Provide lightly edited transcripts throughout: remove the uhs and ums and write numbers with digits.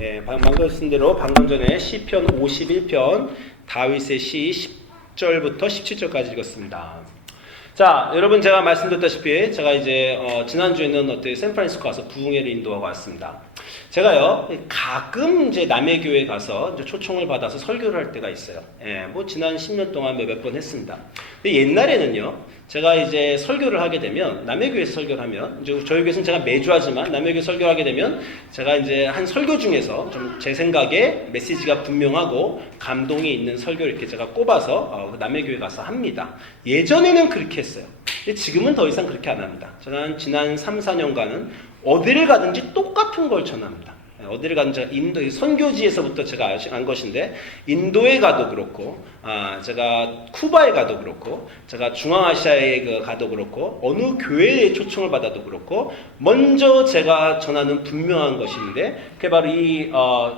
예, 말씀드린 대로 방금 전에 시편 51편 다윗의 시 10절부터 17절까지 읽었습니다. 자, 여러분 제가 말씀드렸다시피 제가 이제 지난주에는 샌프란시스코 가서 부흥회를 인도하고 왔습니다. 제가요 가끔 이제 남의 교회 가서 이제 초청을 받아서 설교를 할 때가 있어요. 예, 뭐 지난 10년 동안 몇몇 번 했습니다. 근데 옛날에는요 제가 이제 설교를 하게 되면 남의 교회에서 설교를 하면 이제 저희 교회에서는 제가 매주 하지만 남의 교회 설교를 하게 되면 제가 이제 한 설교 중에서 좀 제 생각에 메시지가 분명하고 감동이 있는 설교를 이렇게 제가 꼽아서 남의 교회 가서 합니다. 예전에는 그렇게 했어요. 근데 지금은 더 이상 그렇게 안 합니다. 저는 지난 3, 4년간은 어디를 가든지 똑같은 걸 전합니다. 어디를 가든지 인도 선교지에서부터 제가 안 것인데 인도에 가도 그렇고 제가 쿠바에 가도 그렇고 제가 중앙아시아에 가도 그렇고 어느 교회에 초청을 받아도 그렇고 먼저 제가 전하는 분명한 것인데 그게 바로 이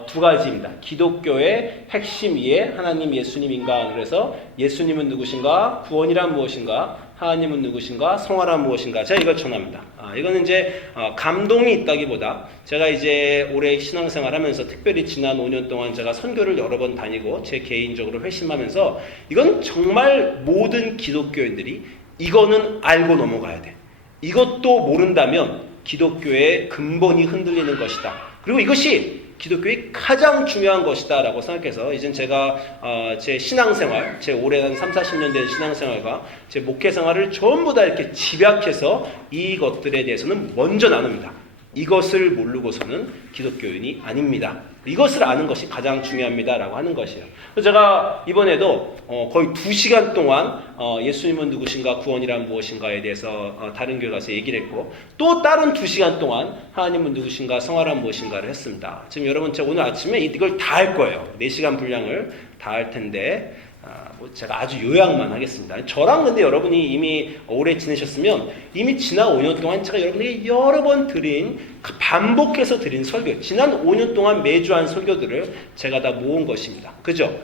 두 가지입니다. 기독교의 핵심 이해 하나님 예수님인가 그래서 예수님은 누구신가 구원이란 무엇인가 하나님은 누구신가 성화란 무엇인가 제가 이걸 전합니다. 이거는 이제 감동이 있다기보다 제가 이제 올해 신앙생활 하면서 특별히 지난 5년 동안 제가 선교를 여러 번 다니고 제 개인적으로 회심하면서 이건 정말 모든 기독교인들이 이거는 알고 넘어가야 돼. 이것도 모른다면 기독교의 근본이 흔들리는 것이다. 그리고 이것이 기독교의 가장 중요한 것이다 라고 생각해서 이젠 제가 제 신앙생활, 제 올해 한 3, 40년 된 신앙생활과 제 목회생활을 전부 다 이렇게 집약해서 이것들에 대해서는 먼저 나눕니다. 이것을 모르고서는 기독교인이 아닙니다. 이것을 아는 것이 가장 중요합니다 라고 하는 것이에요. 그래서 제가 이번에도 거의 2시간 동안 예수님은 누구신가 구원이란 무엇인가에 대해서 다른 교회 가서 얘기를 했고 또 다른 2시간 동안 하나님은 누구신가 성화란 무엇인가를 했습니다. 지금 여러분 제가 오늘 아침에 이걸 다 할 거예요. 4시간 분량을 다 할 텐데 제가 아주 요약만 하겠습니다. 저랑 근데 여러분이 이미 오래 지내셨으면 이미 지난 5년 동안 제가 여러분에게 여러 번 드린 반복해서 드린 설교 지난 5년 동안 매주 한 설교들을 제가 다 모은 것입니다. 그죠?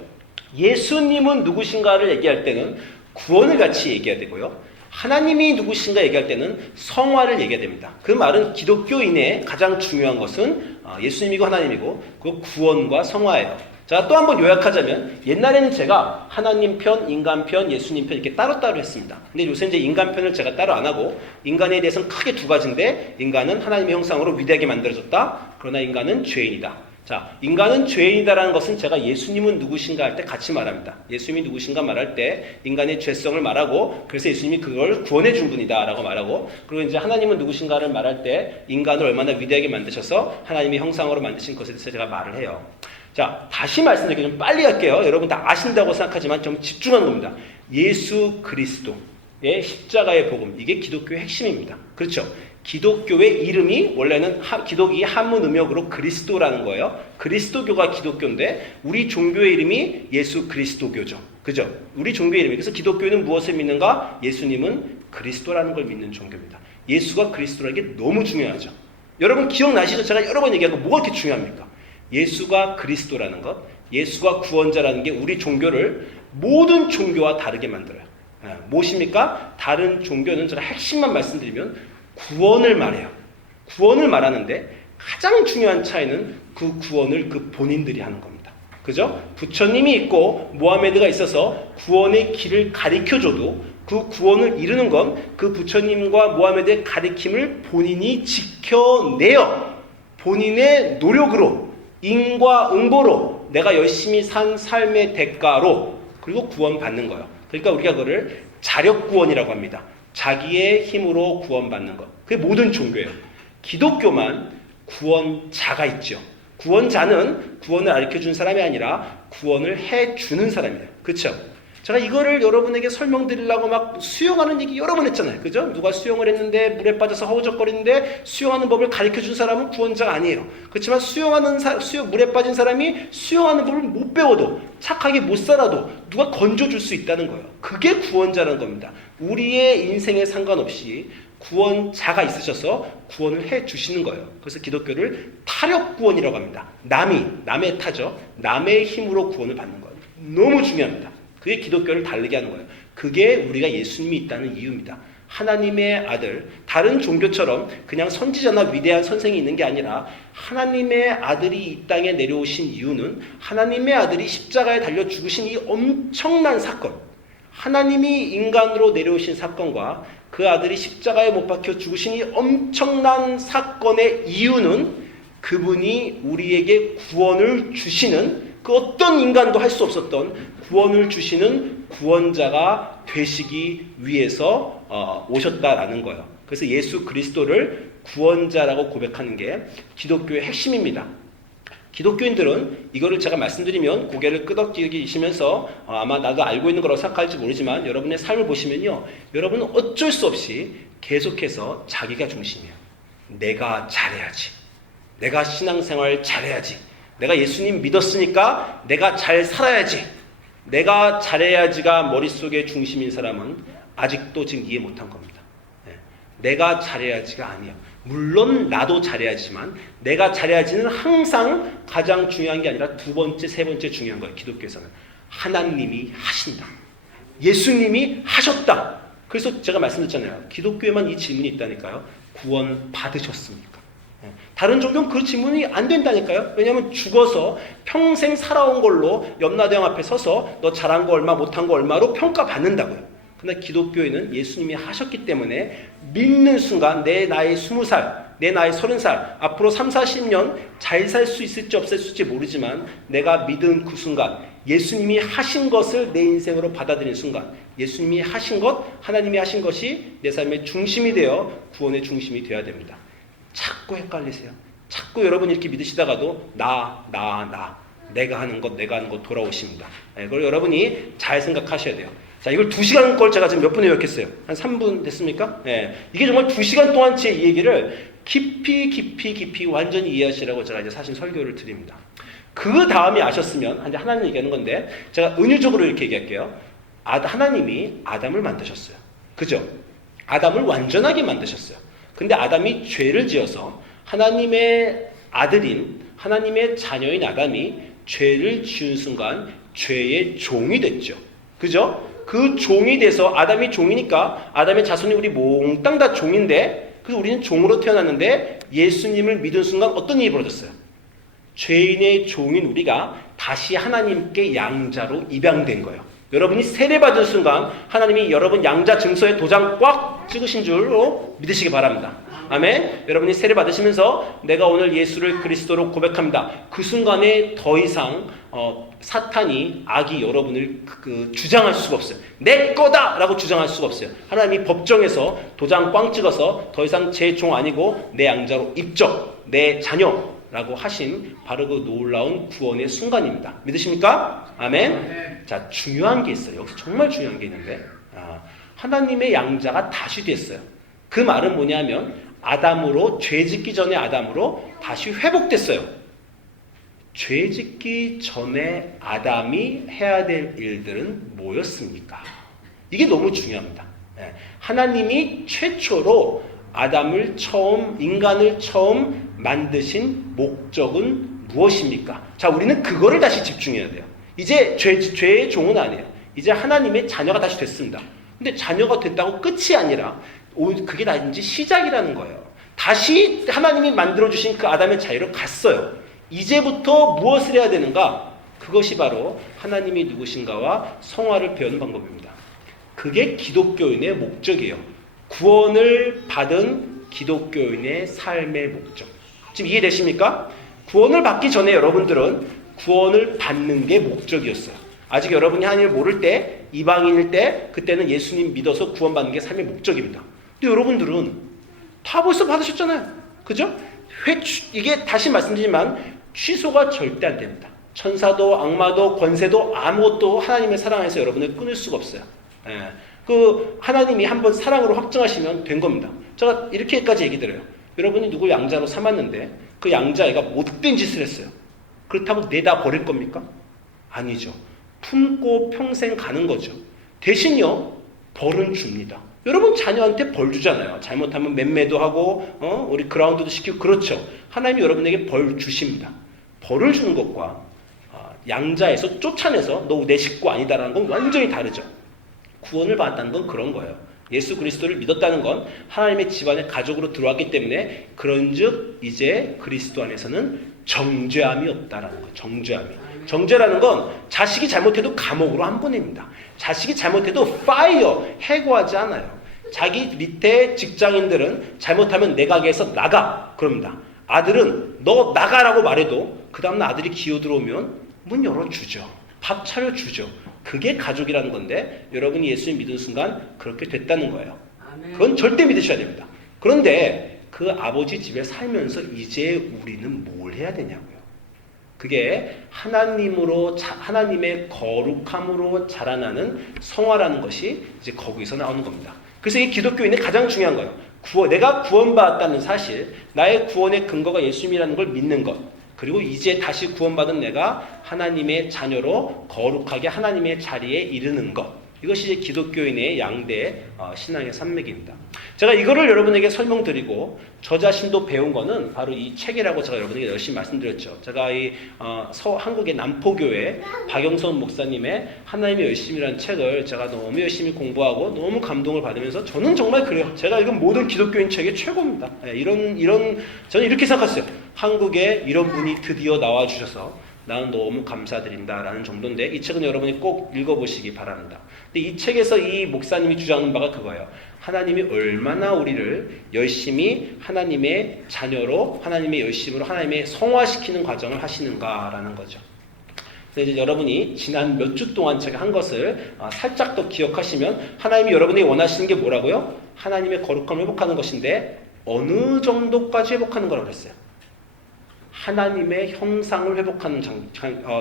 예수님은 누구신가를 얘기할 때는 구원을 같이 얘기해야 되고요. 하나님이 누구신가 얘기할 때는 성화를 얘기해야 됩니다. 그 말은 기독교인의 가장 중요한 것은 예수님이고 하나님이고 그 구원과 성화예요. 자, 또 한번 요약하자면 옛날에는 제가 하나님 편, 인간 편, 예수님 편 이렇게 따로따로 했습니다. 근데 요새 이제 인간 편을 제가 따로 안 하고 인간에 대해서는 크게 두 가지인데 인간은 하나님의 형상으로 위대하게 만들어졌다. 그러나 인간은 죄인이다. 자, 인간은 죄인이다라는 것은 제가 예수님은 누구신가 할 때 같이 말합니다. 예수님이 누구신가 말할 때 인간의 죄성을 말하고 그래서 예수님이 그걸 구원해 준 분이다라고 말하고 그리고 이제 하나님은 누구신가를 말할 때 인간을 얼마나 위대하게 만드셔서 하나님의 형상으로 만드신 것에 대해서 제가 말을 해요. 자, 다시 말씀드릴게요. 좀 빨리 할게요. 여러분 다 아신다고 생각하지만 좀 집중하는 겁니다. 예수 그리스도의 십자가의 복음. 이게 기독교의 핵심입니다. 그렇죠? 기독교의 이름이 원래는 기독이 한문 음역으로 그리스도라는 거예요. 그리스도교가 기독교인데 우리 종교의 이름이 예수 그리스도교죠. 그죠? 우리 종교의 이름이. 그래서 기독교는 무엇을 믿는가? 예수님은 그리스도라는 걸 믿는 종교입니다. 예수가 그리스도라는 게 너무 중요하죠. 여러분 기억나시죠? 제가 여러 번 얘기한 거 뭐가 그렇게 중요합니까? 예수가 그리스도라는 것, 예수가 구원자라는 게 우리 종교를 모든 종교와 다르게 만들어요. 무엇입니까? 다른 종교는 제가 핵심만 말씀드리면 구원을 말해요. 구원을 말하는데 가장 중요한 차이는 그 구원을 그 본인들이 하는 겁니다. 그죠? 부처님이 있고 모하메드가 있어서 구원의 길을 가리켜줘도 그 구원을 이루는 건 그 부처님과 모하메드의 가리킴을 본인이 지켜내요. 본인의 노력으로 인과 응보로 내가 열심히 산 삶의 대가로 그리고 구원받는 거예요. 그러니까 우리가 그거를 자력구원이라고 합니다. 자기의 힘으로 구원받는 것. 그게 모든 종교예요. 기독교만 구원자가 있죠. 구원자는 구원을 가르쳐준 사람이 아니라 구원을 해주는 사람이에요. 그렇죠? 제가 이거를 여러분에게 설명드리려고 막 수영하는 얘기 여러 번 했잖아요. 그죠? 누가 수영을 했는데 물에 빠져서 허우적거리는데 수영하는 법을 가르쳐준 사람은 구원자가 아니에요. 그렇지만 물에 빠진 사람이 수영하는 법을 못 배워도 착하게 못 살아도 누가 건져줄 수 있다는 거예요. 그게 구원자라는 겁니다. 우리의 인생에 상관없이 구원자가 있으셔서 구원을 해주시는 거예요. 그래서 기독교를 타력구원이라고 합니다. 남의 타죠. 남의 힘으로 구원을 받는 거예요. 너무 중요합니다. 그게 기독교를 다르게 하는 거예요. 그게 우리가 예수님이 있다는 이유입니다. 하나님의 아들, 다른 종교처럼 그냥 선지자나 위대한 선생이 있는 게 아니라 하나님의 아들이 이 땅에 내려오신 이유는 하나님의 아들이 십자가에 달려 죽으신 이 엄청난 사건, 하나님이 인간으로 내려오신 사건과 그 아들이 십자가에 못 박혀 죽으신 이 엄청난 사건의 이유는 그분이 우리에게 구원을 주시는, 그 어떤 인간도 할 수 없었던 구원을 주시는 구원자가 되시기 위해서 오셨다라는 거예요. 그래서 예수 그리스도를 구원자라고 고백하는 게 기독교의 핵심입니다. 기독교인들은 이거를 제가 말씀드리면 고개를 끄덕이시면서 아마 나도 알고 있는 거라고 생각할지 모르지만 여러분의 삶을 보시면요, 여러분은 어쩔 수 없이 계속해서 자기가 중심이에요. 내가 잘해야지, 내가 신앙생활 잘해야지, 내가 예수님 믿었으니까 내가 잘 살아야지, 내가 잘해야지가 머릿속에 중심인 사람은 아직도 지금 이해 못한 겁니다. 내가 잘해야지가 아니에요. 물론 나도 잘해야지만 내가 잘해야지는 항상 가장 중요한 게 아니라 두 번째, 세 번째 중요한 거예요. 기독교에서는 하나님이 하신다, 예수님이 하셨다. 그래서 제가 말씀드렸잖아요. 기독교에만 이 질문이 있다니까요. 구원 받으셨습니까? 다른 종교는 그 질문이 안 된다니까요. 왜냐하면 죽어서 평생 살아온 걸로 염라대왕 앞에 서서 너 잘한 거 얼마, 못한 거 얼마로 평가받는다고요. 그러나 기독교에는 예수님이 하셨기 때문에 믿는 순간 내 나이 20살, 내 나이 30살, 앞으로 3, 40년 잘 살 수 있을지 없을지 모르지만 내가 믿은 그 순간, 예수님이 하신 것을 내 인생으로 받아들인 순간, 예수님이 하신 것, 하나님이 하신 것이 내 삶의 중심이 되어 구원의 중심이 되어야 됩니다. 자꾸 헷갈리세요. 자꾸 여러분 이렇게 믿으시다가도 내가 하는 것 돌아오십니다. 이걸 여러분이 잘 생각하셔야 돼요. 자, 이걸 2시간 걸 제가 지금 몇 분에 요약했어요? 한 3분 됐습니까? 이게 정말 2시간 동안 제 이 얘기를 깊이 완전히 이해하시라고 제가 이제 사실 설교를 드립니다. 그 다음에 아셨으면, 이제 하나님 얘기하는 건데, 제가 은유적으로 이렇게 얘기할게요. 하나님이 아담을 만드셨어요. 그죠? 아담을 완전하게 만드셨어요. 근데 아담이 죄를 지어서 하나님의 아들인, 하나님의 자녀인 아담이 죄를 지은 순간 죄의 종이 됐죠. 그죠? 그 종이 돼서, 아담이 종이니까 아담의 자손이 우리 몽땅 다 종인데, 그래서 우리는 종으로 태어났는데 예수님을 믿은 순간 어떤 일이 벌어졌어요? 죄인의 종인 우리가 다시 하나님께 양자로 입양된 거예요. 여러분이 세례받은 순간 하나님이 여러분 양자 증서에 도장 꽉 찍으신 줄로 믿으시기 바랍니다. 아멘. 여러분이 세례 받으시면서 내가 오늘 예수를 그리스도로 고백합니다. 그 순간에 더 이상 사탄이, 악이 여러분을 주장할 수가 없어요. 내 거다라고 주장할 수가 없어요. 하나님이 법정에서 도장 꽝 찍어서 더 이상 제 종 아니고 내 양자로 입적, 내 자녀라고 하신 바로 그 놀라운 구원의 순간입니다. 믿으십니까? 아멘. 자, 중요한 게 있어요. 여기서 정말 중요한 게 있는데, 하나님의 양자가 다시 됐어요. 그 말은 뭐냐면 아담으로, 죄짓기 전에 아담으로 다시 회복됐어요. 죄짓기 전에 아담이 해야 될 일들은 뭐였습니까? 이게 너무 중요합니다. 하나님이 최초로 인간을 처음 만드신 목적은 무엇입니까? 자, 우리는 그거를 다시 집중해야 돼요. 이제 죄의 종은 아니에요. 이제 하나님의 자녀가 다시 됐습니다. 근데 자녀가 됐다고 끝이 아니라 그게 다 이제 시작이라는 거예요. 다시 하나님이 만들어주신 그 아담의 자유로 갔어요. 이제부터 무엇을 해야 되는가? 그것이 바로 하나님이 누구신가와 성화를 배우는 방법입니다. 그게 기독교인의 목적이에요. 구원을 받은 기독교인의 삶의 목적. 지금 이해되십니까? 구원을 받기 전에 여러분들은 구원을 받는 게 목적이었어요. 아직 여러분이 하나님을 모를 때, 이방인일 때, 그때는 예수님 믿어서 구원받는 게 삶의 목적입니다. 근데 여러분들은 다 벌써 받으셨잖아요. 그죠? 이게 다시 말씀드리지만 취소가 절대 안 됩니다. 천사도 악마도 권세도 아무것도 하나님의 사랑 안에서 여러분을 끊을 수가 없어요. 그 하나님이 한번 사랑으로 확정하시면 된 겁니다. 제가 이렇게까지 얘기 드려요. 여러분이 누구 양자로 삼았는데 그 양자애가 못된 짓을 했어요. 그렇다고 내다 버릴 겁니까? 아니죠. 품고 평생 가는 거죠. 대신요, 벌은 줍니다. 여러분 자녀한테 벌 주잖아요. 잘못하면 맴매도 하고 우리 그라운드도 시키고 그렇죠. 하나님이 여러분에게 벌 주십니다. 벌을 주는 것과 양자에서 쫓아내서 너 내 식구 아니다라는 건 완전히 다르죠. 구원을 받았다는 건 그런 거예요. 예수 그리스도를 믿었다는 건 하나님의 집안의 가족으로 들어왔기 때문에 그런즉 이제 그리스도 안에서는 정죄함이 없다라는 거예요. 정죄함이. 정죄라는 건 자식이 잘못해도 감옥으로 안 보냅니다. 자식이 잘못해도 파이어, 해고하지 않아요. 자기 밑에 직장인들은 잘못하면 내 가게에서 나가 그럽니다. 아들은 너 나가라고 말해도 그 다음날 아들이 기어 들어오면 문 열어주죠. 밥 차려주죠. 그게 가족이라는 건데 여러분이 예수님 믿은 순간 그렇게 됐다는 거예요. 그건 절대 믿으셔야 됩니다. 그런데 그 아버지 집에 살면서 이제 우리는 뭘 해야 되냐고요. 그게 하나님의 거룩함으로 자라나는 성화라는 것이 이제 거기서 나오는 겁니다. 그래서 이 기독교인의 가장 중요한 거예요. 내가 구원받았다는 사실, 나의 구원의 근거가 예수님이라는 걸 믿는 것. 그리고 이제 다시 구원받은 내가 하나님의 자녀로 거룩하게 하나님의 자리에 이르는 것. 이것이 이제 기독교인의 양대 신앙의 산맥입니다. 제가 이거를 여러분에게 설명드리고 저 자신도 배운 거는 바로 이 책이라고 제가 여러분에게 열심히 말씀드렸죠. 제가 한국의 남포교회 박영선 목사님의 하나님의 열심이라는 책을 제가 너무 열심히 공부하고 너무 감동을 받으면서 저는 정말 그래요. 제가 읽은 모든 기독교인 책의 최고입니다. 저는 이렇게 생각했어요. 한국에 이런 분이 드디어 나와주셔서 나는 너무 감사드린다라는 정도인데 이 책은 여러분이 꼭 읽어보시기 바랍니다. 근데 이 책에서 이 목사님이 주장하는 바가 그거예요. 하나님이 얼마나 우리를 열심히 하나님의 자녀로 하나님의 열심으로 하나님의 성화시키는 과정을 하시는가라는 거죠. 그래서 이제 여러분이 지난 몇 주 동안 제가 한 것을 살짝 더 기억하시면 하나님이 여러분이 원하시는 게 뭐라고요? 하나님의 거룩함을 회복하는 것인데 어느 정도까지 회복하는 거라고 그랬어요? 하나님의 형상을 회복하는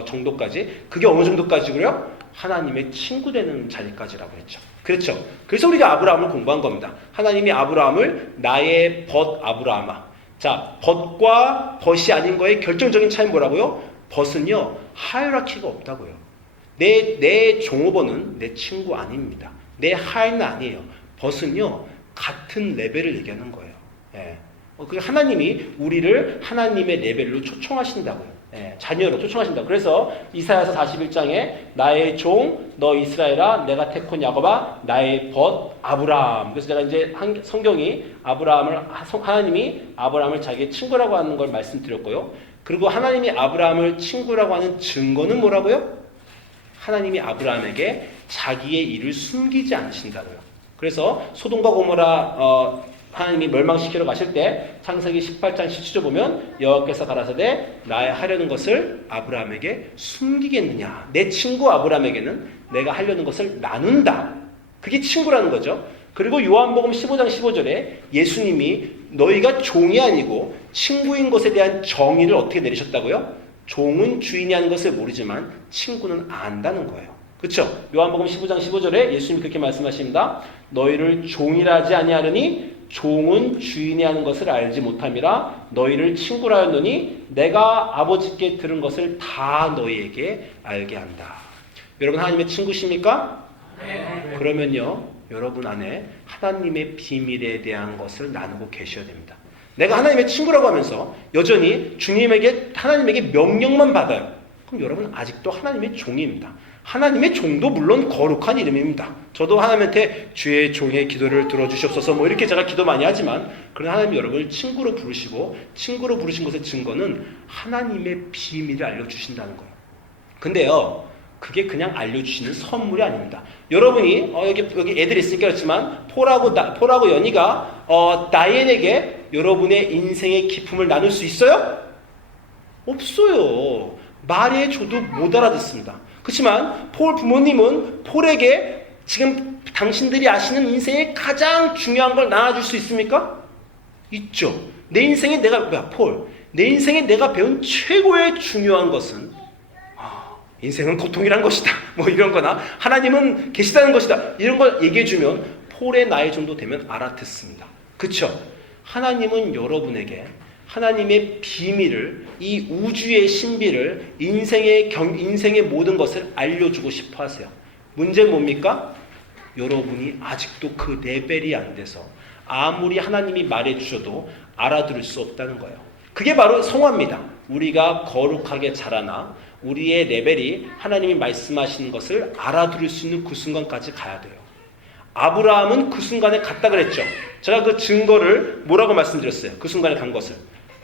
정도까지. 그게 어느 정도까지고요? 하나님의 친구 되는 자리까지라고 했죠. 그렇죠. 그래서 우리가 아브라함을 공부한 겁니다. 하나님이 아브라함을 나의 벗 아브라함아. 자, 벗과 벗이 아닌 거의 결정적인 차이는 뭐라고요? 벗은요, 하이라키가 없다고요. 내 종업원은 내 친구 아닙니다. 내 하인은 아니에요. 벗은요, 같은 레벨을 얘기하는 거예요. 예. 하나님이 우리를 하나님의 레벨로 초청하신다고요. 예, 자녀로 초청하신다고. 그래서 이사야서 41장에 나의 종 너 이스라엘아 내가 택한 야곱아 나의 벗 아브라함. 그래서 제가 이제 성경이 하나님이 아브라함을 자기의 친구라고 하는 걸 말씀드렸고요. 그리고 하나님이 아브라함을 친구라고 하는 증거는 뭐라고요? 하나님이 아브라함에게 자기의 일을 숨기지 않으신다고요. 그래서 소돔과 고모라 하나님이 멸망시키러 가실 때 창세기 18장 17절 보면 여호와께서 가라사대 나의 하려는 것을 아브라함에게 숨기겠느냐. 내 친구 아브라함에게는 내가 하려는 것을 나눈다. 그게 친구라는 거죠. 그리고 요한복음 15장 15절에 예수님이 너희가 종이 아니고 친구인 것에 대한 정의를 어떻게 내리셨다고요? 종은 주인이 하는 것을 모르지만 친구는 안다는 거예요. 그렇죠? 요한복음 15장 15절에 예수님이 그렇게 말씀하십니다. 너희를 종이라 하지 아니하려니 종은 주인이 하는 것을 알지 못함이라 너희를 친구라 하였노니 내가 아버지께 들은 것을 다 너희에게 알게 한다. 여러분 하나님의 친구십니까? 네. 그러면요 여러분 안에 하나님의 비밀에 대한 것을 나누고 계셔야 됩니다. 내가 하나님의 친구라고 하면서 여전히 하나님에게 명령만 받아요. 그럼 여러분 아직도 하나님의 종입니다. 하나님의 종도 물론 거룩한 이름입니다. 저도 하나님한테 주의 종의 기도를 들어주시옵소서 뭐 이렇게 제가 기도 많이 하지만 그런 하나님이 여러분을 친구로 부르시고 친구로 부르신 것의 증거는 하나님의 비밀을 알려주신다는 거예요. 근데요 그게 그냥 알려주시는 선물이 아닙니다. 여러분이 여기 애들이 있으니까 그렇지만 폴하고 연희가 다이앤에게 여러분의 인생의 기쁨을 나눌 수 있어요? 없어요. 말해줘도 못 알아듣습니다. 그렇지만 폴 부모님은 폴에게 지금 당신들이 아시는 인생의 가장 중요한 걸 나눠줄 수 있습니까? 있죠. 내 인생에 내 인생에 내가 배운 최고의 중요한 것은 인생은 고통이란 것이다. 뭐 이런 거나 하나님은 계시다는 것이다. 이런 걸 얘기해주면 폴의 나이 정도 되면 알아듣습니다. 그렇죠? 하나님은 여러분에게 하나님의 비밀을 이 우주의 신비를 인생의 모든 것을 알려주고 싶어 하세요. 문제는 뭡니까? 여러분이 아직도 그 레벨이 안 돼서 아무리 하나님이 말해주셔도 알아들을 수 없다는 거예요. 그게 바로 성화입니다. 우리가 거룩하게 자라나 우리의 레벨이 하나님이 말씀하시는 것을 알아들을 수 있는 그 순간까지 가야 돼요. 아브라함은 그 순간에 갔다 그랬죠. 제가 그 증거를 뭐라고 말씀드렸어요. 그 순간에 간 것을.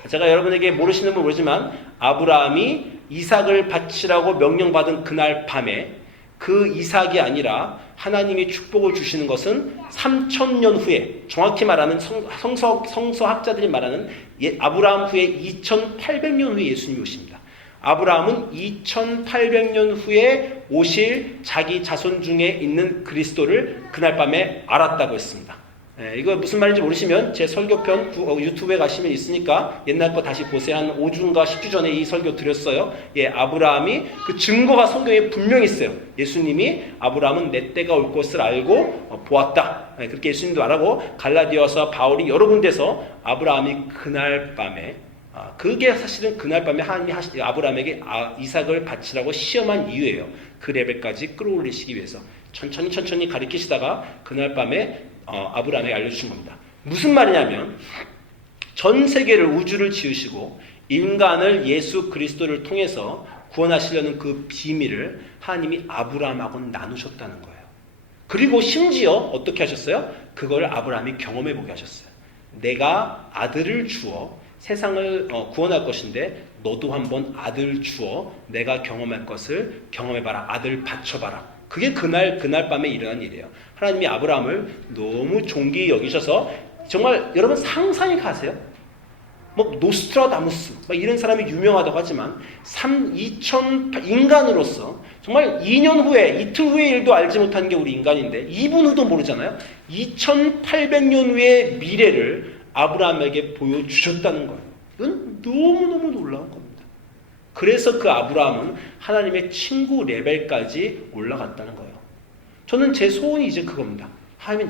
제가 여러분에게 모르시는 분 모르지만 아브라함이 이삭을 바치라고 명령받은 그날 밤에 그 이삭이 아니라 하나님이 축복을 주시는 것은 3000년 후에, 정확히 말하는 성서학자들이 말하는 아브라함 후에 2800년 후에 예수님이 오십니다. 아브라함은 2800년 후에 오실 자기 자손 중에 있는 그리스도를 그날 밤에 알았다고 했습니다. 이거 무슨 말인지 모르시면 제 설교편 유튜브에 가시면 있으니까 옛날 거 다시 보세요. 한 5주인가 10주 전에 이 설교 드렸어요. 아브라함이 그 증거가 성경에 분명히 있어요. 예수님이 아브라함은 내 때가 올 것을 알고 보았다. 그렇게 예수님도 말하고 갈라디아서 바울이 여러 군데서 아브라함이 그날 밤에 그게 사실은 그날 밤에 하나님이 아브라함에게 이삭을 바치라고 시험한 이유예요. 그 레벨까지 끌어올리시기 위해서 천천히 가리키시다가 그날 밤에 아브라함에게 알려주신 겁니다. 무슨 말이냐면 전 세계를 우주를 지으시고 인간을 예수 그리스도를 통해서 구원하시려는 그 비밀을 하나님이 아브라함하고 나누셨다는 거예요. 그리고 심지어 어떻게 하셨어요? 그걸 아브라함이 경험해 보게 하셨어요. 내가 아들을 주어 세상을 구원할 것인데 너도 한번 아들 주어 내가 경험할 것을 경험해봐라. 아들 바쳐봐라. 그게 그날 밤에 일어난 일이에요. 하나님이 아브라함을 너무 존귀히 여기셔서 정말 여러분 상상이 가세요? 뭐 노스트라다무스 이런 사람이 유명하다고 하지만 2000 인간으로서 정말 2년 후에 이틀 후의 일도 알지 못한 게 우리 인간인데 2분 후도 모르잖아요. 2800년 후의 미래를 아브라함에게 보여주셨다는 거예요. 이건 너무너무 놀라운 겁니다. 그래서 그 아브라함은 하나님의 친구 레벨까지 올라갔다는 거예요. 저는 제 소원이 이제 그겁니다. 하나님이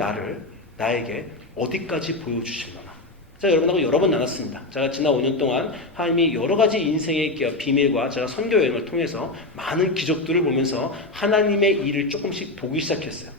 나에게 어디까지 보여주실려나. 제가 여러분하고 여러 번 나눴습니다. 제가 지난 5년 동안 하나님이 여러 가지 인생의 비밀과 제가 선교 여행을 통해서 많은 기적들을 보면서 하나님의 일을 조금씩 보기 시작했어요.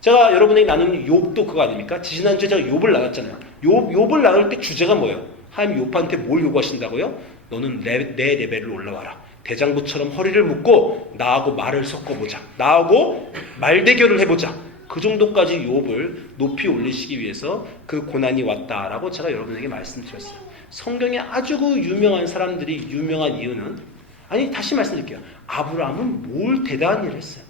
제가 여러분에게 나눈 욥도 그거 아닙니까? 지난주에 제가 욥을 나눴잖아요. 욥을 나눌 때 주제가 뭐예요? 하나님 욥한테 뭘 요구하신다고요? 너는 내 레벨로 올라와라. 대장부처럼 허리를 묶고 나하고 말을 섞어보자. 나하고 말대결을 해보자. 그 정도까지 욥을 높이 올리시기 위해서 그 고난이 왔다라고 제가 여러분에게 말씀드렸어요. 성경에 아주 유명한 사람들이 유명한 이유는 다시 말씀드릴게요. 아브라함은 뭘 대단한 일을 했어요?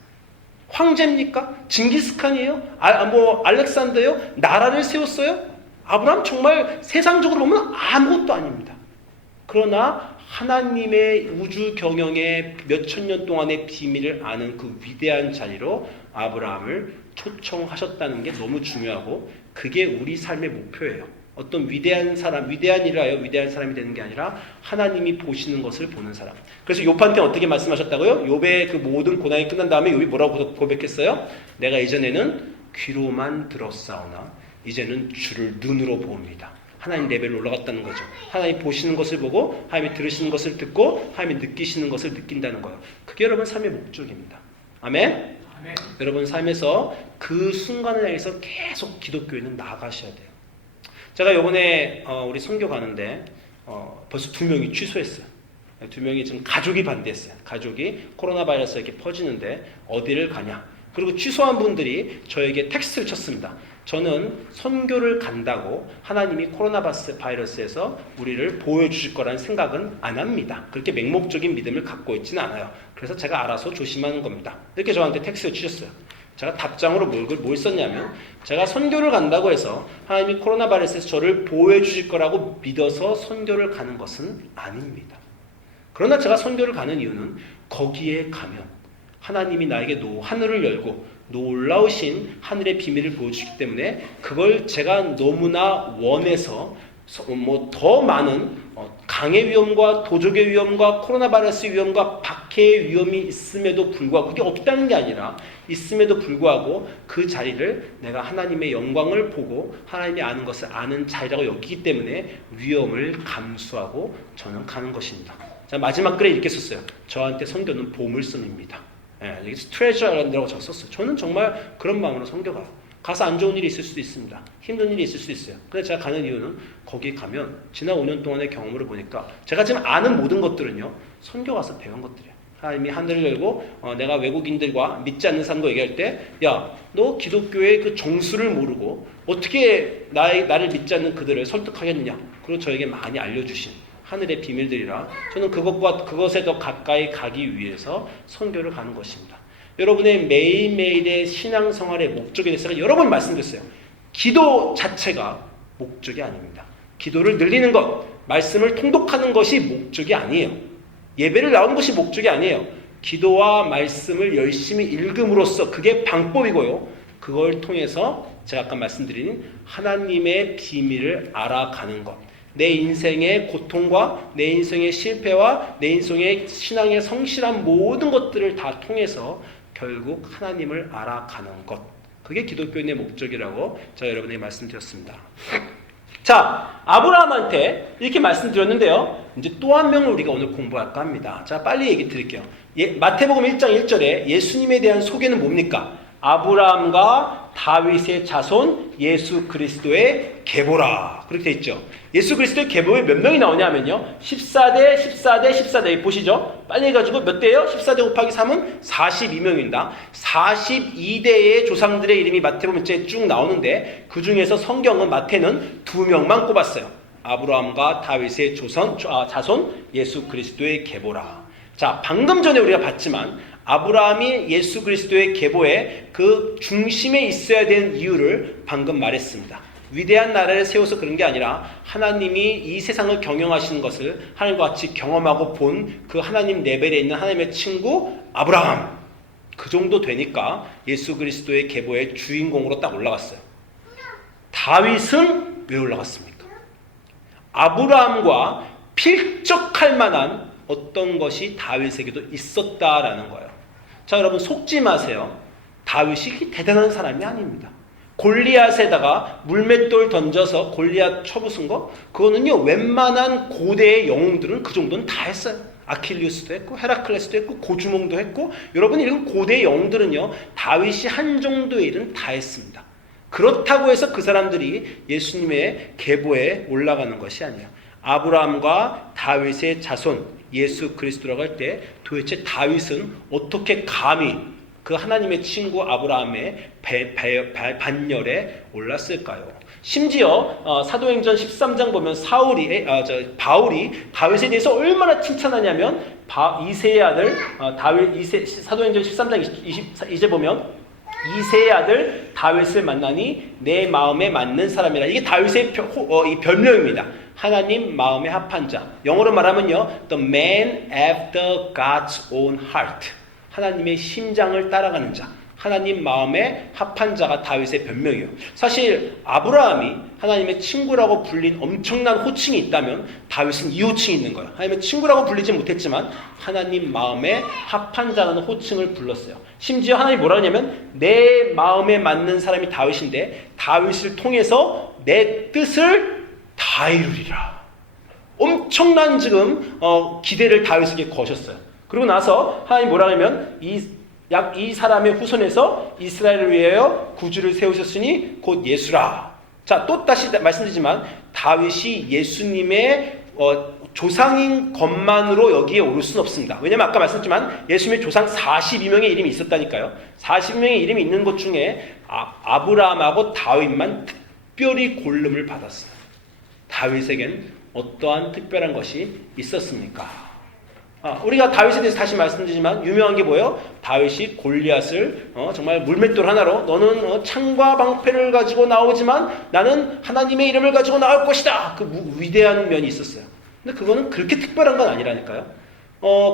황제입니까? 징기스칸이에요? 알렉산더예요? 나라를 세웠어요? 아브라함 정말 세상적으로 보면 아무것도 아닙니다. 그러나 하나님의 우주 경영의 몇천 년 동안의 비밀을 아는 그 위대한 자리로 아브라함을 초청하셨다는 게 너무 중요하고 그게 우리 삶의 목표예요. 어떤 위대한 일을 하여 위대한 사람이 되는 게 아니라 하나님이 보시는 것을 보는 사람. 그래서 욥한테 어떻게 말씀하셨다고요? 욥의 그 모든 고난이 끝난 다음에 욥이 뭐라고 고백했어요? 내가 이전에는 귀로만 들었사오나 이제는 주를 눈으로 봅니다. 하나님 레벨로 올라갔다는 거죠. 하나님 보시는 것을 보고 하나님이 들으시는 것을 듣고 하나님이 느끼시는 것을 느낀다는 거예요. 그게 여러분 삶의 목적입니다. 아멘? 아멘. 여러분 삶에서 그 순간을 향해서 계속 기독교인은 나아가셔야 돼요. 제가 이번에 우리 선교 가는데 벌써 2명이 취소했어요. 2명이 지금 가족이 반대했어요. 가족이 코로나 바이러스가 이렇게 퍼지는데 어디를 가냐. 그리고 취소한 분들이 저에게 텍스트를 쳤습니다. 저는 선교를 간다고 하나님이 코로나 바이러스에서 우리를 보여주실 거라는 생각은 안 합니다. 그렇게 맹목적인 믿음을 갖고 있지는 않아요. 그래서 제가 알아서 조심하는 겁니다. 이렇게 저한테 텍스트를 주셨어요. 제가 답장으로 뭘 썼냐면 제가 선교를 간다고 해서 하나님이 코로나 바이러스에서 저를 보호해 주실 거라고 믿어서 선교를 가는 것은 아닙니다. 그러나 제가 선교를 가는 이유는 거기에 가면 하나님이 나에게 하늘을 열고 놀라우신 하늘의 비밀을 보여주기 때문에 그걸 제가 너무나 원해서 더 많은 강의 위험과 도적의 위험과 코로나 바이러스 위험과 박해의 위험이 있음에도 불구하고 그게 없다는 게 아니라 있음에도 불구하고 그 자리를 내가 하나님의 영광을 보고 하나님이 아는 것을 아는 자리라고 여기기 때문에 위험을 감수하고 저는 가는 것입니다. 자, 마지막 글에 이렇게 썼어요. 저한테 선교는 보물섬입니다. 여기서 트레저라고 적었어요. 저는 정말 그런 마음으로 선교 가요. 가서 안 좋은 일이 있을 수도 있습니다. 힘든 일이 있을 수 있어요. 근데 제가 가는 이유는 거기 가면 지난 5년 동안의 경험으로 보니까 제가 지금 아는 모든 것들은요. 선교 가서 배운 것들이에요. 하나님이 하늘을 열고 내가 외국인들과 믿지 않는 사람과 얘기할 때, 야, 너 기독교의 그 정수를 모르고 어떻게 나를 믿지 않는 그들을 설득하겠느냐. 그리고 저에게 많이 알려주신 하늘의 비밀들이라 저는 그것에 더 가까이 가기 위해서 선교를 가는 것입니다. 여러분의 매일매일의 신앙생활의 목적에 대해서 여러 번 말씀드렸어요. 기도 자체가 목적이 아닙니다. 기도를 늘리는 것, 말씀을 통독하는 것이 목적이 아니에요. 예배를 나오는 것이 목적이 아니에요. 기도와 말씀을 열심히 읽음으로써 그게 방법이고요. 그걸 통해서 제가 아까 말씀드린 하나님의 비밀을 알아가는 것. 내 인생의 고통과 내 인생의 실패와 내 인생의 신앙의 성실한 모든 것들을 다 통해서 결국 하나님을 알아가는 것. 그게 기독교인의 목적이라고 제가 여러분에게 말씀드렸습니다. 자, 아브라함한테 이렇게 말씀드렸는데요. 이제 또 한 명을 우리가 오늘 공부할까 합니다. 자, 빨리 얘기 드릴게요. 마태복음 1장 1절에 예수님에 대한 소개는 뭡니까? 아브라함과 다윗의 자손 예수 그리스도의 계보라. 그렇게 돼 있죠. 예수 그리스도의 계보에 몇 명이 나오냐면요. 14대, 14대, 14대. 보시죠. 빨리 해가지고 몇 대예요? 14대 곱하기 3은 42명입니다. 42대의 조상들의 이름이 마태복음 1장에 쭉 나오는데 그 중에서 성경은 마태는 2명만 꼽았어요. 아브라함과 다윗의 자손 예수 그리스도의 계보라. 자, 방금 전에 우리가 봤지만 아브라함이 예수 그리스도의 계보의 그 중심에 있어야 되는 이유를 방금 말했습니다. 위대한 나라를 세워서 그런 게 아니라 하나님이 이 세상을 경영하시는 것을 하나님과 같이 경험하고 본 그 하나님 레벨에 있는 하나님의 친구 아브라함. 그 정도 되니까 예수 그리스도의 계보의 주인공으로 딱 올라갔어요. 다윗은 왜 올라갔습니까? 아브라함과 필적할 만한 어떤 것이 다윗에게도 있었다라는 거예요. 자, 여러분 속지 마세요. 다윗이 대단한 사람이 아닙니다. 골리앗에다가 물맷돌 던져서 골리앗 쳐부순 거, 그거는요 웬만한 고대의 영웅들은 그 정도는 다 했어요. 아킬리우스도 했고 헤라클레스도 했고 고주몽도 했고, 여러분이 읽은 고대의 영웅들은요 다윗이 한 정도의 일은 다 했습니다. 그렇다고 해서 그 사람들이 예수님의 계보에 올라가는 것이 아니에요. 아브라함과 다윗의 자손 예수 그리스도라고 할 때 도대체 다윗은 어떻게 감히 그 하나님의 친구 아브라함의 반열에 올랐을까요? 심지어 사도행전 13장 보면 바울이 다윗에 대해서 얼마나 칭찬하냐면 이새의 아들 사도행전 13장 22절 보면 이새의 아들 다윗을 만나니 내 마음에 맞는 사람이라. 이게 다윗의 이 별명입니다. 하나님 마음에 합한 자. 영어로 말하면요, the man after God's own heart. 하나님의 심장을 따라가는 자. 하나님 마음에 합한 자가 다윗의 별명이에요. 사실 아브라함이 하나님의 친구라고 불린 엄청난 호칭이 있다면 다윗은 이 호칭이 있는 거예요. 하나님의 친구라고 불리지 못했지만 하나님 마음에 합한 자라는 호칭을 불렀어요. 심지어 하나님이 뭐라 하냐면 내 마음에 맞는 사람이 다윗인데 다윗을 통해서 내 뜻을 다 이루리라. 엄청난 지금 기대를 다윗에게 거셨어요. 그리고 나서 하나님이 뭐라 하냐면 이 사람의 후손에서 이스라엘을 위하여 구주를 세우셨으니 곧 예수라. 자, 또 다시 말씀드리지만 다윗이 예수님의 조상인 것만으로 여기에 오를 수는 없습니다. 왜냐하면 아까 말씀드렸지만 예수님의 조상 42명의 이름이 있었다니까요. 42명의 이름이 있는 것 중에 아브라함하고 다윗만 특별히 고름을 받았어요. 다윗에겐 어떠한 특별한 것이 있었습니까? 우리가 다윗에 대해서 다시 말씀드리지만 유명한 게 뭐예요? 다윗이 골리앗을 정말 물맷돌 하나로 너는 창과 방패를 가지고 나오지만 나는 하나님의 이름을 가지고 나올 것이다. 그 위대한 면이 있었어요. 근데 그거는 그렇게 특별한 건 아니라니까요.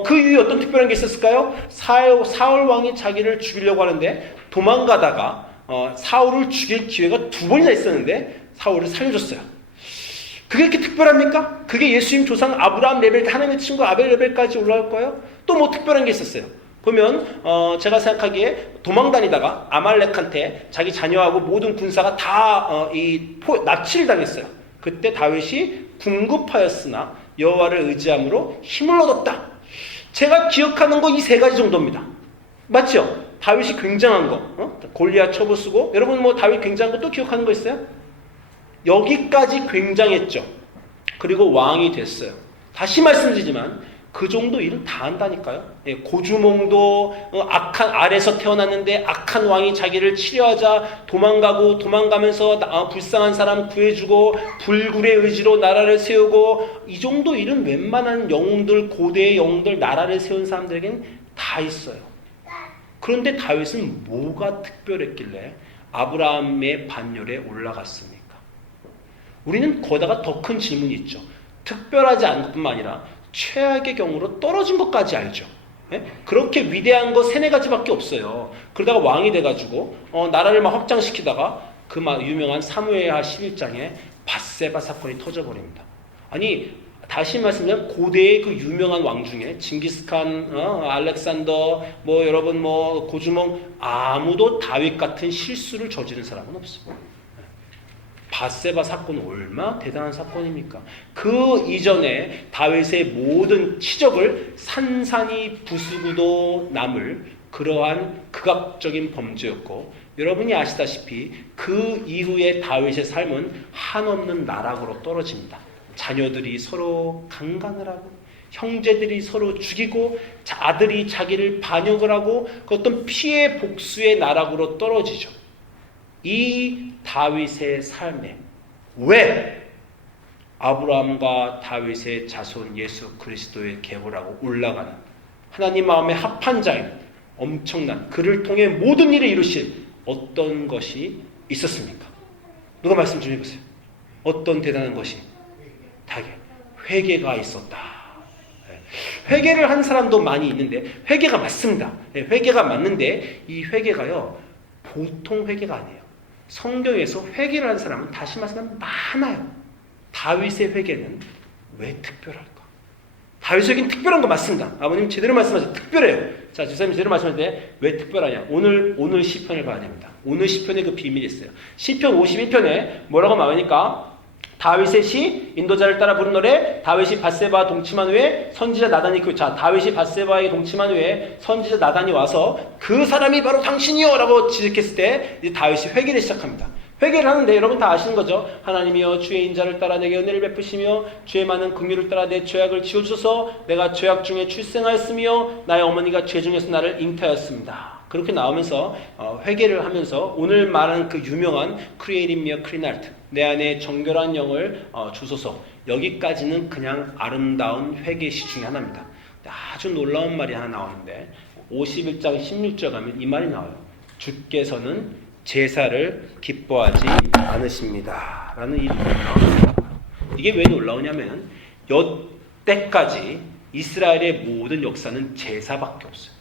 그 이후에 어떤 특별한 게 있었을까요? 사울 왕이 자기를 죽이려고 하는데 도망가다가 사울을 죽일 기회가 2번이나 있었는데 사울을 살려줬어요. 그게 이렇게 특별합니까? 그게 예수님 조상 아브라함 레벨, 하나님의 친구 아벨 레벨까지 올라올 거예요? 또 뭐 특별한 게 있었어요. 보면 제가 생각하기에 도망다니다가 아말렉한테 자기 자녀하고 모든 군사가 다 납치를 당했어요. 그때 다윗이 궁급하였으나 여호와를 의지함으로 힘을 얻었다. 제가 기억하는 거 이 3가지 정도입니다. 맞죠? 다윗이 굉장한 거, 골리앗 쳐부수고. 여러분 뭐 다윗 굉장한 거 또 기억하는 거 있어요? 여기까지 굉장했죠. 그리고 왕이 됐어요. 다시 말씀드리지만 그 정도 일을 다 한다니까요. 예, 고주몽도 악한 아래서 태어났는데 악한 왕이 자기를 치료하자 도망가면서 불쌍한 사람 구해주고 불굴의 의지로 나라를 세우고, 이 정도 일은 웬만한 영웅들, 고대의 영웅들, 나라를 세운 사람들에겐 다 있어요. 그런데 다윗은 뭐가 특별했길래 아브라함의 반열에 올라갔습니까? 우리는 거기다가 더 큰 질문이 있죠. 특별하지 않은 것뿐만 아니라 최악의 경우로 떨어진 것까지 알죠. 예? 그렇게 위대한 거 3-4가지밖에 없어요. 그러다가 왕이 돼가지고 나라를 막 확장시키다가 그 막 유명한 사무엘하 11장에 밧세바 사건이 터져버립니다. 아니, 다시 말씀드리면 고대의 그 유명한 왕 중에 징기스칸, 알렉산더, 여러분 고주몽, 아무도 다윗 같은 실수를 저지른 사람은 없어요. 밧세바 사건은 얼마나 대단한 사건입니까? 그 이전에 다윗의 모든 치적을 산산이 부수고도 남을 그러한 극악적인 범죄였고, 여러분이 아시다시피 그 이후에 다윗의 삶은 한없는 나락으로 떨어집니다. 자녀들이 서로 강간을 하고, 형제들이 서로 죽이고, 아들이 자기를 반역을 하고, 그 어떤 피해 복수의 나락으로 떨어지죠. 이 다윗의 삶에 왜 아브라함과 다윗의 자손 예수 그리스도의 계보라고 올라가는 하나님 마음에 합한 자인 엄청난 그를 통해 모든 일을 이루실 어떤 것이 있었습니까? 누가 말씀 좀 해보세요. 어떤 대단한 것이? 회개가 있었다. 회개를 한 사람도 많이 있는데, 회개가 맞습니다. 회개가 맞는데 이 회개가요 보통 회개가 아니에요. 성경에서 회개를 한 사람은 다시 말하면 많아요. 다윗의 회개는 왜 특별할까? 다윗에겐 특별한 거 맞습니다. 아버님 제대로 말씀하셔서 특별해요. 자, 주사님 제대로 말씀할 때 왜 특별하냐? 오늘 시편을 봐야 됩니다. 오늘 시편에 그 비밀이 있어요. 시편 51편에 뭐라고 나오니까, 다윗의 시, 인도자를 따라 부른 노래, 다윗이 밧세바와 동침한 후에 선지자 나단이 자, 다윗이 밧세바에게 동침한 후에 선지자 나단이 와서 그 사람이 바로 당신이요 라고 지적했을 때 이제 다윗이 회개를 시작합니다. 회개를 하는데 여러분 다 아시는 거죠. 하나님이여 주의 인자를 따라 내게 은혜를 베푸시며 주의 많은 긍휼을 따라 내 죄악을 지워주소서. 내가 죄악 중에 출생하였으며 나의 어머니가 죄 중에서 나를 잉태하였습니다. 그렇게 나오면서 회개를 하면서 오늘 말하는 그 유명한 Create in me a clean heart, 내 안에 정결한 영을 주소서, 여기까지는 그냥 아름다운 회개시 중에 하나입니다. 아주 놀라운 말이 하나 나오는데 51장 16절 가면 이 말이 나와요. 주께서는 제사를 기뻐하지 않으십니다 라는 이 말이 나옵니다. 이게 왜 놀라우냐면 여태까지 이스라엘의 모든 역사는 제사밖에 없어요.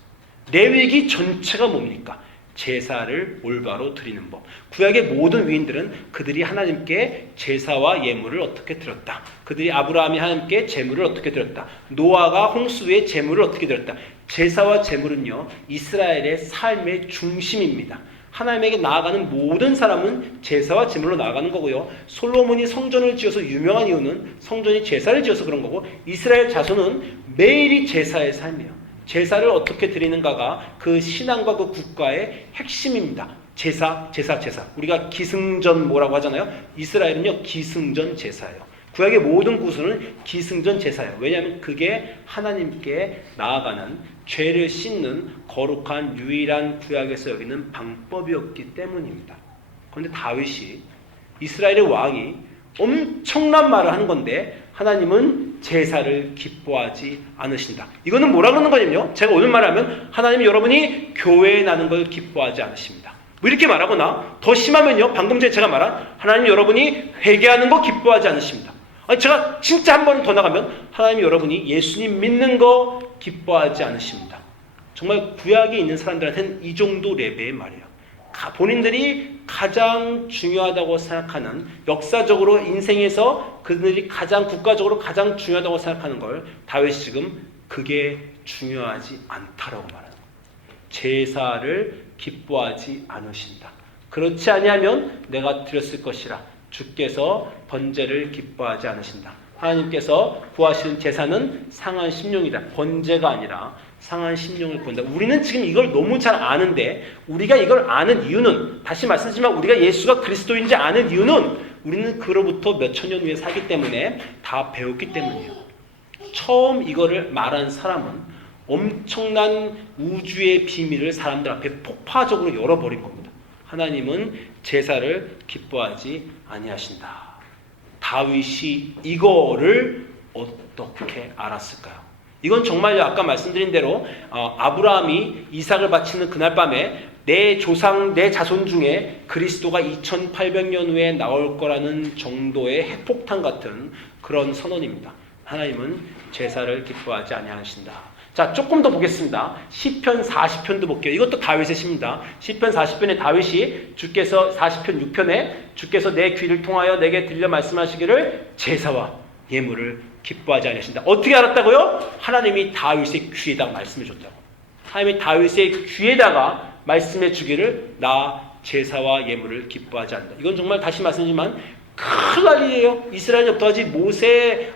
레위기 전체가 뭡니까? 제사를 올바로 드리는 법. 구약의 모든 위인들은 그들이 하나님께 제사와 예물을 어떻게 드렸다. 그들이 아브라함이 하나님께 제물을 어떻게 드렸다. 노아가 홍수의 제물을 어떻게 드렸다. 제사와 제물은요, 이스라엘의 삶의 중심입니다. 하나님에게 나아가는 모든 사람은 제사와 제물로 나아가는 거고요. 솔로몬이 성전을 지어서 유명한 이유는 성전이 제사를 지어서 그런 거고, 이스라엘 자손은 매일이 제사의 삶이에요. 제사를 어떻게 드리는가가 그 신앙과 그 국가의 핵심입니다. 제사. 우리가 기승전 뭐라고 하잖아요. 이스라엘은요 기승전 제사예요. 구약의 모든 구슬은 기승전 제사예요. 왜냐하면 그게 하나님께 나아가는 죄를 씻는 거룩한 유일한 구약에서 여기는 방법이었기 때문입니다. 그런데 다윗이, 이스라엘의 왕이 엄청난 말을 하는 건데 하나님은 제사를 기뻐하지 않으신다. 이거는 뭐라 그러는 거냐면요, 제가 오늘 말하면 하나님이 여러분이 교회에 나는 걸 기뻐하지 않으십니다. 뭐 이렇게 말하거나 더 심하면요, 방금 전에 제가 말한 하나님 여러분이 회개하는 거 기뻐하지 않으십니다. 아니, 제가 진짜 한 번 더 나가면 하나님 여러분이 예수님 믿는 거 기뻐하지 않으십니다. 정말 구약에 있는 사람들한테는 이 정도 레벨의 말이에요. 본인들이 가장 중요하다고 생각하는, 역사적으로 인생에서 그들이 가장 국가적으로 가장 중요하다고 생각하는 걸 다윗이 지금 그게 중요하지 않다라고 말하는 거예요. 제사를 기뻐하지 않으신다. 그렇지 아니하면 내가 드렸을 것이라. 주께서 번제를 기뻐하지 않으신다. 하나님께서 구하시는 제사는 상한 심령이다. 번제가 아니라 상한 심령을 구한다. 우리는 지금 이걸 너무 잘 아는데, 우리가 이걸 아는 이유는, 다시 말씀드리지만 우리가 예수가 그리스도인지 아는 이유는 우리는 그로부터 몇천 년 후에 살기 때문에 다 배웠기 때문이에요. 처음 이거를 말한 사람은 엄청난 우주의 비밀을 사람들 앞에 폭파적으로 열어버린 겁니다. 하나님은 제사를 기뻐하지 아니하신다. 다윗이 이거를 어떻게 알았을까요? 이건 정말요, 아까 말씀드린 대로 아브라함이 이삭을 바치는 그날 밤에 내 조상, 내 자손 중에 그리스도가 2800년 후에 나올 거라는 정도의 핵폭탄 같은 그런 선언입니다. 하나님은 제사를 기뻐하지 아니하신다. 자, 조금 더 보겠습니다. 시편 40편도 볼게요. 이것도 다윗의 시입니다. 시편 40편에 다윗이 주께서 40편 6편에 주께서 내 귀를 통하여 내게 들려 말씀하시기를 제사와 예물을 기뻐하지 아니하신다. 어떻게 알았다고요? 하나님이 다윗의 귀에다가 말씀해 줬다고. 하나님이 다윗의 귀에다가 말씀해 주기를 나 제사와 예물을 기뻐하지 않는다. 이건 정말 다시 말씀드리지만 큰 난리예요. 이스라엘이 어떠하지? 모세의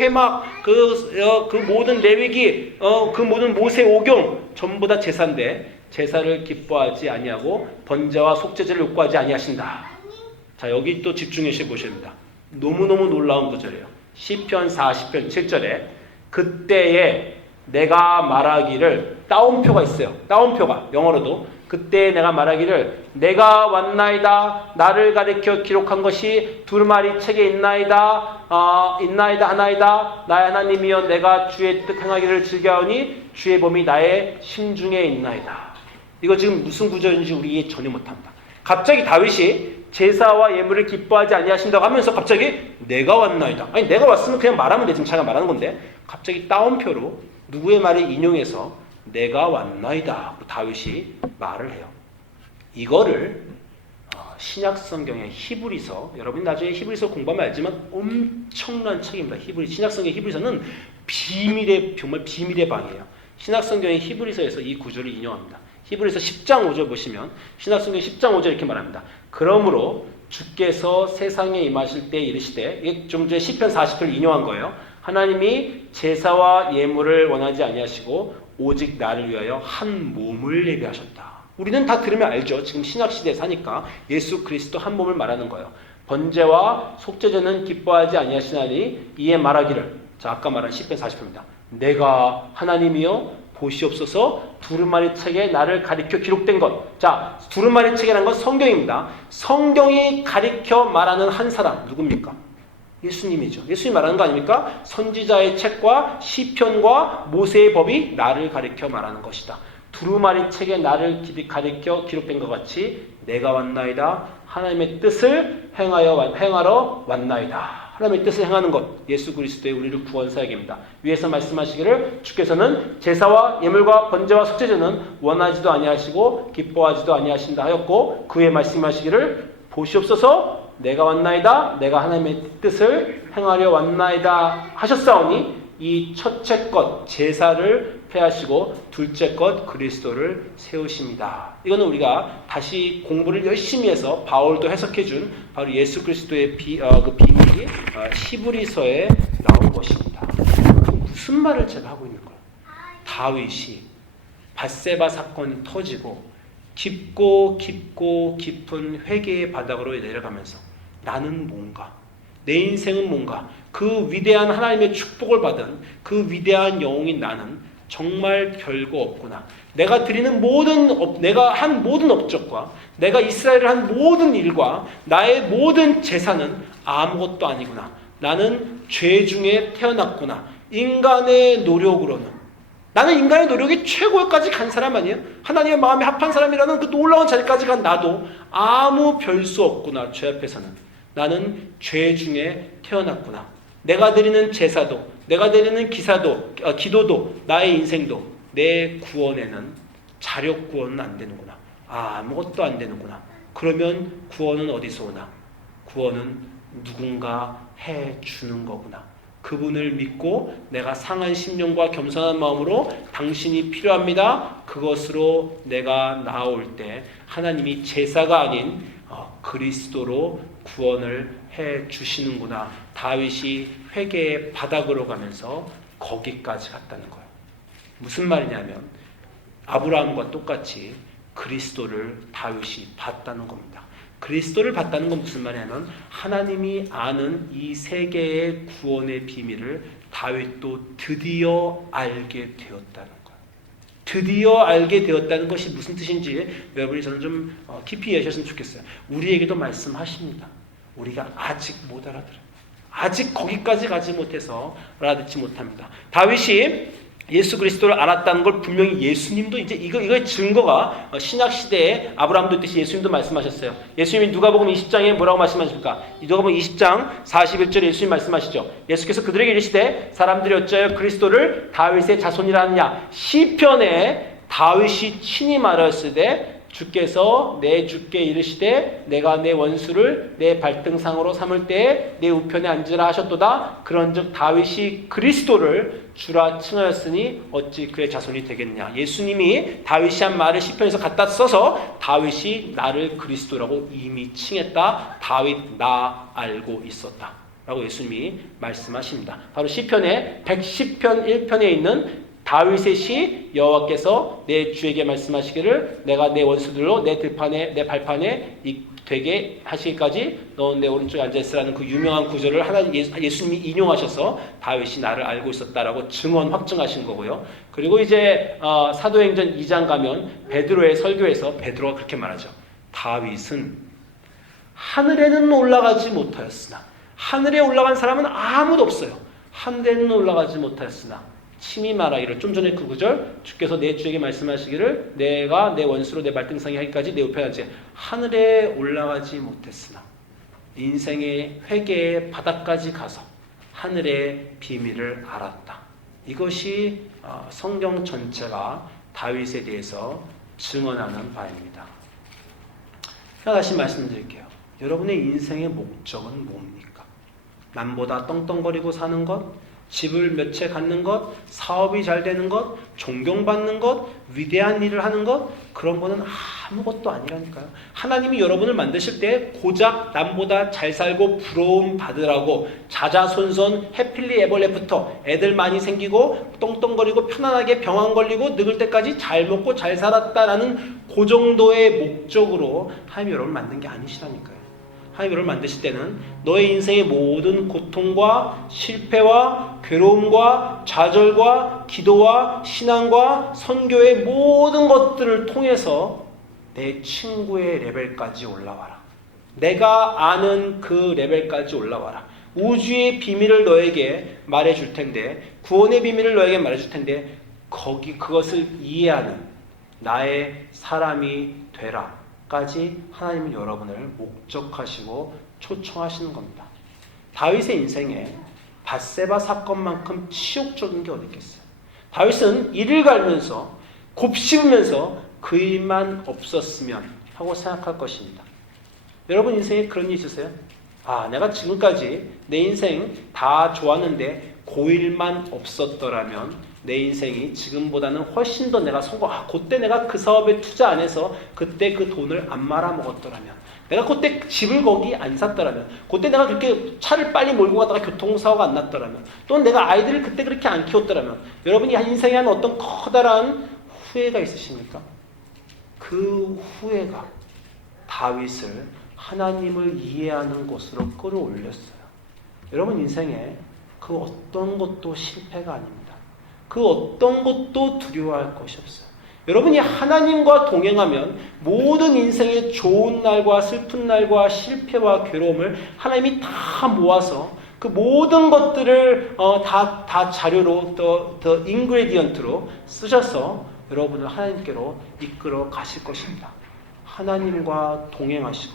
회막, 그 모든 레위기, 그 모든 모세 오경 전부 다 제사인데 제사를 기뻐하지 아니하고 번제와 속죄제를 욕구하지 아니하신다. 자, 여기 또 집중해서 보셔야 됩니다. 너무너무 놀라운 구절이에요. 시편 40편 7절에 그때에 내가 말하기를, 따옴표가 있어요. 따옴표가 영어로도 그때 내가 말하기를 내가 왔나이다. 나를 가리켜 기록한 것이 두루마리 책에 있나이다. 하나이다. 나의 하나님이여 내가 주의 뜻 행하기를 즐겨하오니 주의 범이 나의 심중에 있나이다. 이거 지금 무슨 구절인지 우리 이해 전혀 못합니다. 갑자기 다윗이 제사와 예물을 기뻐하지 아니하신다고 하면서 갑자기 내가 왔나이다. 아니, 내가 왔으면 그냥 말하면 돼. 지금 자기가 말하는 건데 갑자기 따옴표로 누구의 말을 인용해서 내가 왔나이다 다윗이 말을 해요. 이거를 신약 성경의 히브리서, 여러분 나중에 히브리서 공부하면 알지만 엄청난 책입니다. 신약 성경 히브리서는 정말 비밀의 방이에요. 신약 성경의 히브리서에서 이 구절을 인용합니다. 히브리서 10장 5절 보시면 신약 성경 10장 5절 이렇게 말합니다. 그러므로 주께서 세상에 임하실 때 이르시되, 이게 좀 전에 시편 40편을 인용한 거예요. 하나님이 제사와 예물을 원하지 아니하시고 오직 나를 위하여 한 몸을 예비하셨다. 우리는 다 들으면 알죠. 지금 신약시대에 사니까 예수 그리스도 한 몸을 말하는 거예요. 번제와 속죄제는 기뻐하지 아니하시나니 이에 말하기를, 자, 아까 말한 시편 40편입니다. 내가 하나님이여 보시옵소서 두루마리 책에 나를 가리켜 기록된 것. 자, 두루마리 책이라는 건 성경입니다. 성경이 가리켜 말하는 한 사람 누굽니까? 예수님이죠. 예수님 말하는 거 아닙니까? 선지자의 책과 시편과 모세의 법이 나를 가리켜 말하는 것이다. 두루마리 책에 나를 가리켜 기록된 것 같이 내가 왔나이다. 하나님의 뜻을 행하러 왔나이다. 하나님의 뜻을 행하는 것, 예수 그리스도의 우리를 구원 사역입니다. 위에서 말씀하시기를 주께서는 제사와 예물과 번제와 속죄제는 원하지도 아니하시고 기뻐하지도 아니하신다 하였고, 그의 말씀하시기를 보시옵소서 내가 왔나이다. 내가 하나님의 뜻을 행하려 왔나이다 하셨사오니 이 첫째 것 제사를 폐하시고 둘째 것 그리스도를 세우십니다. 이거는 우리가 다시 공부를 열심히 해서 바울도 해석해준 바로 예수 그리스도의 그 비밀이 히브리서에 나온 것입니다. 무슨 말을 제가 하고 있는 거예요? 다윗이 밧세바 사건이 터지고 깊고 깊은 회개의 바닥으로 내려가면서 나는 뭔가, 내 인생은 뭔가, 그 위대한 하나님의 축복을 받은 그 위대한 영웅인 나는 정말 별거 없구나. 내가 한 모든 업적과 내가 이스라엘을 한 모든 일과 나의 모든 재산은 아무것도 아니구나. 나는 죄 중에 태어났구나. 인간의 노력으로는. 나는 인간의 노력이 최고까지 간 사람 아니에요? 하나님의 마음에 합한 사람이라는 그 놀라운 자리까지 간 나도 아무 별 수 없구나. 죄 앞에서는. 나는 죄 중에 태어났구나. 내가 드리는 제사도, 내가 드리는 기도도, 나의 인생도 내 구원에는 자력 구원은 안 되는구나. 아무것도 안 되는구나. 그러면 구원은 어디서 오나? 구원은 누군가 해주는 거구나. 그분을 믿고 내가 상한 심령과 겸손한 마음으로 당신이 필요합니다. 그것으로 내가 나아올 때 하나님이 제사가 아닌 그리스도로 구원을 해 주시는구나. 다윗이 회개의 바닥으로 가면서 거기까지 갔다는 거예요. 무슨 말이냐면 아브라함과 똑같이 그리스도를 다윗이 봤다는 겁니다. 그리스도를 봤다는 건 무슨 말이냐면 하나님이 아는 이 세계의 구원의 비밀을 다윗도 드디어 알게 되었다는 거예요. 드디어 알게 되었다는 것이 무슨 뜻인지 여러분이 저는 좀 깊이 이해하셨으면 좋겠어요. 우리에게도 말씀하십니다. 우리가 아직 못 알아들어요. 아직 거기까지 가지 못해서 알아듣지 못합니다. 다윗이 예수 그리스도를 알았다는 걸 분명히 예수님도 이제 이거의 증거가 신약 시대에 아브라함도 있듯이 예수님도 말씀하셨어요. 예수님이 누가복음 20장에 뭐라고 말씀하십니까? 누가복음 20장 41절에 예수님 말씀하시죠. 예수께서 그들에게 이르시되 사람들이 어찌하여 그리스도를 다윗의 자손이라 하느냐. 시편에 다윗이 친히 말하였으되 주께서 내 주께 이르시되 내가 내 원수를 내 발등상으로 삼을 때에 내 우편에 앉으라 하셨도다. 그런즉 다윗이 그리스도를 주라 칭하였으니 어찌 그의 자손이 되겠냐. 예수님이 다윗이 한 말을 시편에서 갖다 써서 다윗이 나를 그리스도라고 이미 칭했다. 다윗 나 알고 있었다 라고 예수님이 말씀하십니다. 바로 시편의 110편 1편에 있는 다윗의 시 여호와께서 내 주에게 말씀하시기를 내가 내 원수들로 내 들판에 내 발판에 되게 하시기까지 너는 내 오른쪽에 앉아있으라는 그 유명한 구절을 예수님이 인용하셔서 다윗이 나를 알고 있었다라고 증언 확증하신 거고요. 그리고 이제 사도행전 2장 가면 베드로의 설교에서 베드로가 그렇게 말하죠. 다윗은 하늘에는 올라가지 못하였으나 하늘에 올라간 사람은 아무도 없어요. 하늘에는 올라가지 못하였으나 친히 말하기를 좀 전에 그 구절 주께서 내 주에게 말씀하시기를 내가 내 원수로 내 발등상에 하기까지 내 우편에 앉지 하늘에 올라가지 못했으나 인생의 회개의 바닥까지 가서 하늘의 비밀을 알았다. 이것이 성경 전체가 다윗에 대해서 증언하는 바입니다. 다시 말씀드릴게요. 여러분의 인생의 목적은 뭡니까? 남보다 떵떵거리고 사는 것, 집을 몇 채 갖는 것, 사업이 잘 되는 것, 존경받는 것, 위대한 일을 하는 것, 그런 거는 아무것도 아니라니까요. 하나님이 여러분을 만드실 때 고작 남보다 잘 살고 부러움 받으라고 자자손손 해필리 에버레프터 애들 많이 생기고 떵떵거리고 편안하게 병 안 걸리고 늙을 때까지 잘 먹고 잘 살았다라는 그 정도의 목적으로 하나님이 여러분을 만든 게 아니시라니까요. 하나님 여러분을 만드실 때는 너의 인생의 모든 고통과 실패와 괴로움과 좌절과 기도와 신앙과 선교의 모든 것들을 통해서 내 친구의 레벨까지 올라와라. 내가 아는 그 레벨까지 올라와라. 우주의 비밀을 너에게 말해줄 텐데, 구원의 비밀을 너에게 말해줄 텐데 그것을 이해하는 나의 사람이 되라. 까지 하나님은 여러분을 목적하시고 초청하시는 겁니다. 다윗의 인생에 밧세바 사건만큼 치욕적인 게 어디 있겠어요? 다윗은 이를 갈면서 곱씹으면서 그 일만 없었으면 하고 생각할 것입니다. 여러분 인생에 그런 일 있으세요? 내가 지금까지 내 인생 다 좋았는데 그 일만 없었더라면 내 인생이 지금보다는 훨씬 더 내가 그때 내가 그 사업에 투자 안 해서 그때 그 돈을 안 말아먹었더라면, 내가 그때 집을 거기 안 샀더라면, 그때 내가 그렇게 차를 빨리 몰고 가다가 교통사고가 안 났더라면, 또는 내가 아이들을 그때 그렇게 안 키웠더라면, 여러분이 인생에 한 어떤 커다란 후회가 있으십니까? 그 후회가 다윗을 하나님을 이해하는 곳으로 끌어올렸어요. 여러분 인생에 그 어떤 것도 실패가 아닙니다. 그 어떤 것도 두려워할 것이 없어요. 여러분이 하나님과 동행하면 모든 인생의 좋은 날과 슬픈 날과 실패와 괴로움을 하나님이 다 모아서 그 모든 것들을 다 자료로 더 인그레디언트로 쓰셔서 여러분을 하나님께로 이끌어 가실 것입니다. 하나님과 동행하시고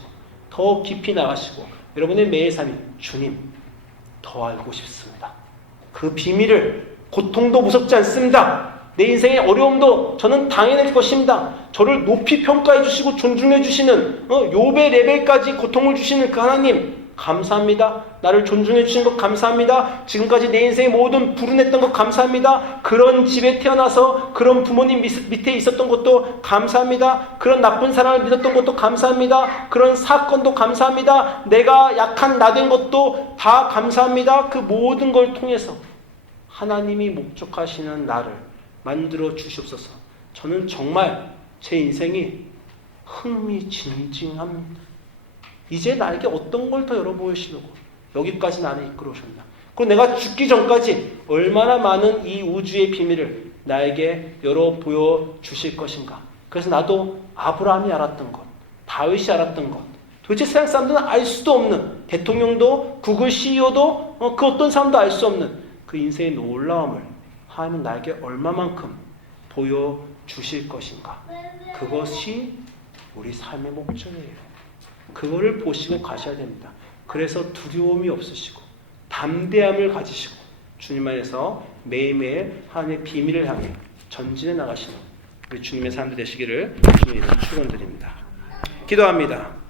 더 깊이 나가시고 여러분의 매일 삶이 주님 더 알고 싶습니다. 그 비밀을 고통도 무섭지 않습니다. 내 인생의 어려움도 저는 당해낼 것입니다. 저를 높이 평가해 주시고 존중해 주시는 욥의 레벨까지 고통을 주시는 그 하나님 감사합니다. 나를 존중해 주신 것 감사합니다. 지금까지 내 인생의 모든 불운했던 것 감사합니다. 그런 집에 태어나서 그런 부모님 밑에 있었던 것도 감사합니다. 그런 나쁜 사람을 믿었던 것도 감사합니다. 그런 사건도 감사합니다. 내가 약한 나된 것도 다 감사합니다. 그 모든 걸 통해서 하나님이 목적하시는 나를 만들어 주시옵소서. 저는 정말 제 인생이 흥미진진합니다. 이제 나에게 어떤 걸 더 열어보이시려고 여기까지 나를 이끌어오셨나. 그리고 내가 죽기 전까지 얼마나 많은 이 우주의 비밀을 나에게 열어 보여주실 것인가. 그래서 나도 아브라함이 알았던 것, 다윗이 알았던 것, 도대체 세상 사람들은 알 수도 없는, 대통령도 구글 CEO도 그 어떤 사람도 알 수 없는 그 인생의 놀라움을 하나님은 나에게 얼마만큼 보여주실 것인가. 그것이 우리 삶의 목적이에요. 그거를 보시고 가셔야 됩니다. 그래서 두려움이 없으시고 담대함을 가지시고 주님 안에서 매일매일 하나님의 비밀을 향해 전진해 나가시는 우리 주님의 사람들 되시기를 주님으로 축원드립니다. 기도합니다.